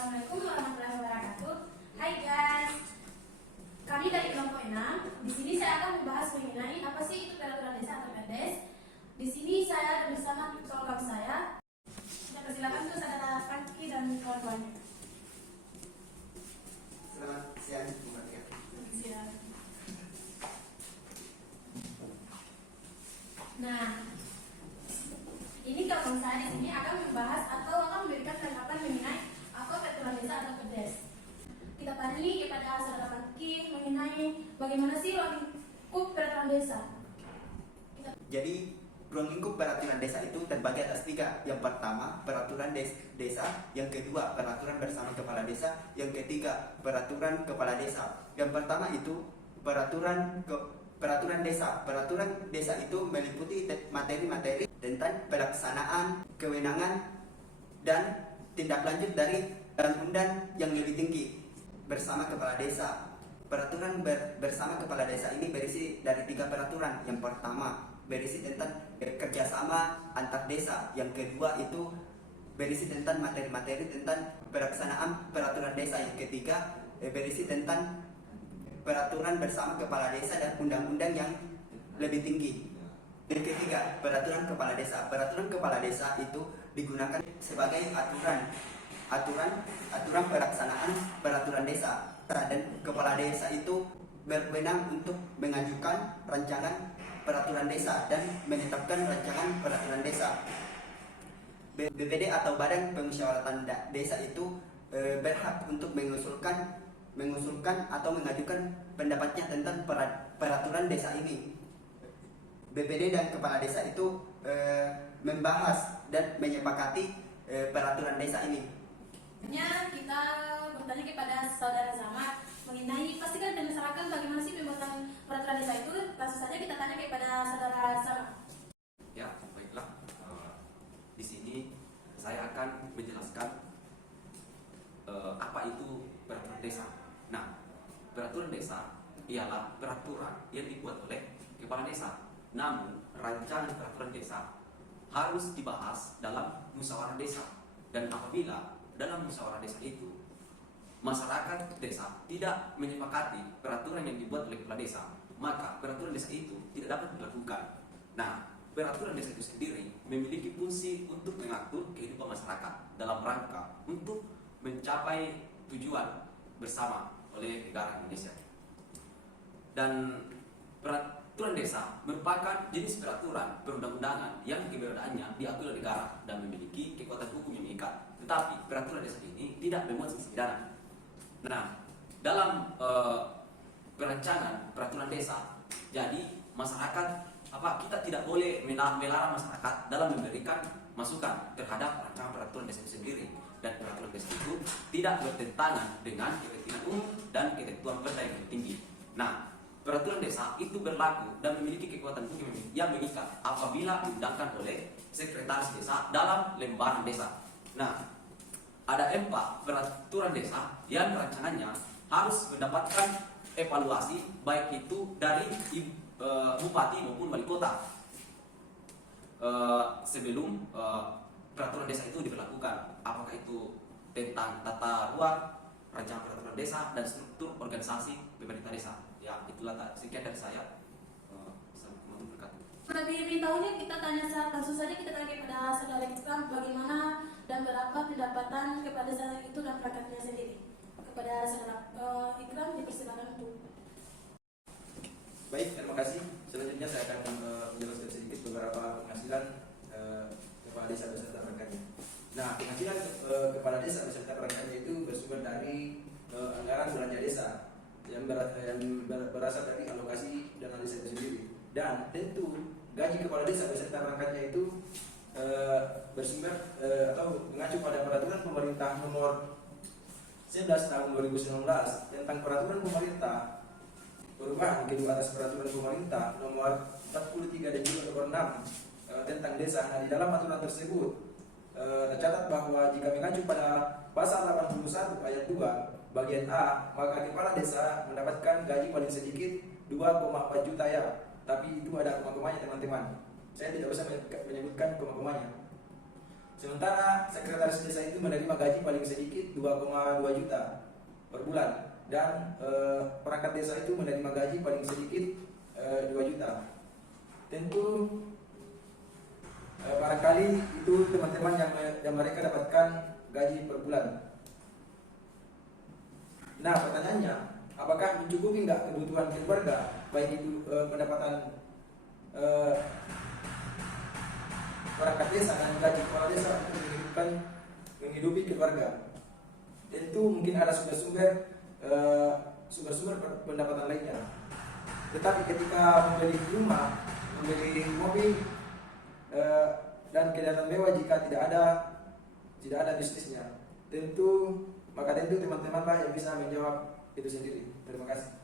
Assalamualaikum warahmatullahi wabarakatuh. Hai guys, kami dari kelompok 6. Di sini saya akan membahas mengenai apa sih itu peraturan desa atau Perdes. Di sini saya bersama kawan-kawan saya. Saya persilakan tuh saudara Panki dan kawan-kawannya. Selamat siang, Bu Maria. Silakan. Nah, ini kawan saya di sini akan membahas atau akan memberikan tanggapan mengenai apa peraturan desa atau Perdes. Kita tanya kepada saudara Panki mengenai bagaimana sih ruang lingkup peraturan desa. Jadi ruang lingkup peraturan desa itu terbagi atas 3. Yang pertama peraturan desa, yang kedua peraturan bersama kepala desa, yang ketiga peraturan kepala desa. Yang pertama itu peraturan desa. Peraturan desa itu meliputi materi-materi tentang pelaksanaan, kewenangan, dan tindak lanjut dari undang-undang yang lebih tinggi bersama kepala desa. Peraturan bersama kepala desa ini berisi dari 3 peraturan. Yang pertama berisi tentang kerjasama antar desa. Yang kedua itu berisi tentang materi-materi tentang pelaksanaan peraturan desa. Yang ketiga berisi tentang peraturan bersama kepala desa dan undang-undang yang lebih tinggi. Yang ketiga, peraturan kepala desa. Peraturan kepala desa itu digunakan sebagai aturan pelaksanaan peraturan desa. Dan kepala desa itu berwenang untuk mengajukan rancangan peraturan desa dan menetapkan rancangan peraturan desa. BPD atau Badan Permusyawaratan Desa itu berhak untuk mengusulkan atau mengajukan pendapatnya tentang peraturan desa ini. BPD dan kepala desa itu membahas dan menyepakati peraturan desa ini. Kita bertanya kepada saudara Zamar mengenai pastikan dan masyarakat bagaimana sih pembuatan peraturan desa itu. Langsung saja kita tanya kepada saudara Zamar. Ya, baiklah. Di sini saya akan menjelaskan apa itu peraturan desa. Nah, peraturan desa ialah peraturan yang dibuat oleh kepala desa. Namun, rancangan peraturan desa harus dibahas dalam musyawarah desa. Dan apabila dalam musyawarah desa itu masyarakat desa tidak menyepakati peraturan yang dibuat oleh kepala desa, maka peraturan desa itu tidak dapat dilakukan. Nah, peraturan desa itu sendiri memiliki fungsi untuk mengatur kehidupan masyarakat dalam rangka untuk mencapai tujuan bersama oleh negara Indonesia. Dan peraturan desa merupakan jenis peraturan perundang-undangan yang keberadaannya diakui oleh negara dan memiliki kekuatan hukum yang mengikat. Tetapi peraturan desa ini tidak memuat sanksi pidana. Nah, dalam perancangan peraturan desa, jadi masyarakat kita tidak boleh melarang masyarakat dalam memberikan masukan terhadap rancangan peraturan desa itu sendiri. Dan peraturan desa itu tidak bertentangan dengan kepentingan umum dan ketentuan perda yang tinggi. Nah, peraturan desa itu berlaku dan memiliki kekuatan hukum yang mengikat apabila diundangkan oleh sekretaris desa dalam lembaran desa. Nah, ada 4 peraturan desa yang rancangannya harus mendapatkan evaluasi baik itu dari bupati maupun wali kota sebelum peraturan desa itu diberlakukan. Apakah itu tentang tata ruang, rancangan peraturan desa, dan struktur organisasi pemerintah desa. Ya, itulah sekian dari saya. Assalamualaikum warahmatullahi wabarakatuh. Lebih tahunya kita tanya langsung saja kita tanya kepada saudara Ikram bagaimana dan berapa pendapatan kepada saudara itu dan perangkatnya sendiri. Kepada saudara Ikram dipersilakan untuk. Baik, terima kasih. Selanjutnya saya akan menjelaskan sedikit beberapa penghasilan kepala desa beserta perangkatnya. Nah, penghasilan kepala desa beserta perangkatnya itu bersumber dari anggaran belanja desa yang berasal dari alokasi dana desa itu sendiri. Dan tentu gaji kepala desa beserta perangkatnya itu bersumber atau mengacu pada peraturan pemerintah nomor 11 tahun 2019 tentang peraturan pemerintah perubahan kedua atas peraturan pemerintah nomor 43 dan juga nomor 6 tentang desa. Nah, di dalam aturan tersebut tercatat bahwa jika mengacu pada pasal 81 ayat 2 bagian A, maka kepala desa mendapatkan gaji paling sedikit 2,4 juta ya. Tapi itu ada koma-komanya teman-teman. Saya tidak usah menyebutkan koma-komanya. Sementara sekretaris desa itu menerima gaji paling sedikit 2,2 juta per bulan, dan perangkat desa itu menerima gaji paling sedikit 2 juta. Tentu barangkali itu teman-teman yang mereka dapatkan gaji per bulan. Nah, pertanyaannya, apakah mencukupi nggak kebutuhan keluarga, baik itu pendapatan perangkat desa dan gaji kepala desa untuk menghidupi keluarga? Tentu mungkin ada sumber-sumber pendapatan lainnya. Tetapi ketika membeli rumah, membeli mobil, dan kendaraan mewah, jika tidak ada bisnisnya, maka tentu teman-teman lah yang bisa menjawab itu sendiri. Terima kasih.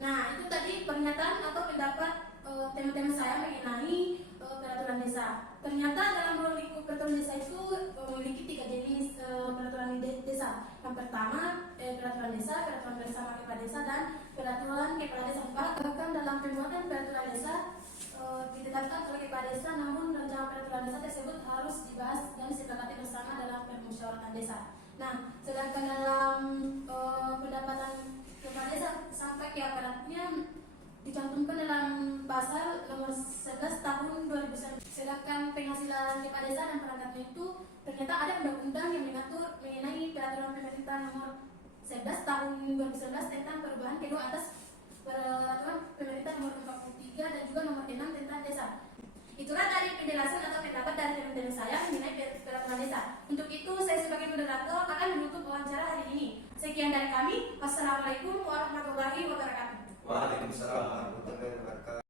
Nah, itu tadi pernyataan atau pendapat teman-teman saya mengenai peraturan desa. Ternyata dalam ruang lingkup peraturan desa itu memiliki 3 jenis peraturan desa. Yang pertama, peraturan desa, peraturan bersama kepala desa, dan peraturan kepala desa. Bahkan dalam pembuatan peraturan desa ditetapkan oleh kepala desa, namun rancangan peraturan desa tersebut harus dibahas dan disepakati bersama dalam permusyawaratan desa. Nah, sedangkan dalam pendapatan kepala desa sampai ke aparatnya dicantumkan dalam pasal nomor 11 tahun 2009. Sedangkan penghasilan kepala desa dan perangkatnya itu ternyata ada undang-undang yang mengatur mengenai peraturan pemerintah nomor 11 tahun 2011 tentang perubahan kedua atas peraturan pemerintah nomor 43 dan juga nomor 6 tentang desa. Itulah dari penjelasan atau pendapat dari teman-teman saya mengenai peraturan desa. Untuk itu saya sebagai moderator akan menutup wawancara hari ini. Sekian dari kami. Wassalamualaikum warahmatullahi wabarakatuh. Waalaikumsalam warahmatullahi wabarakatuh.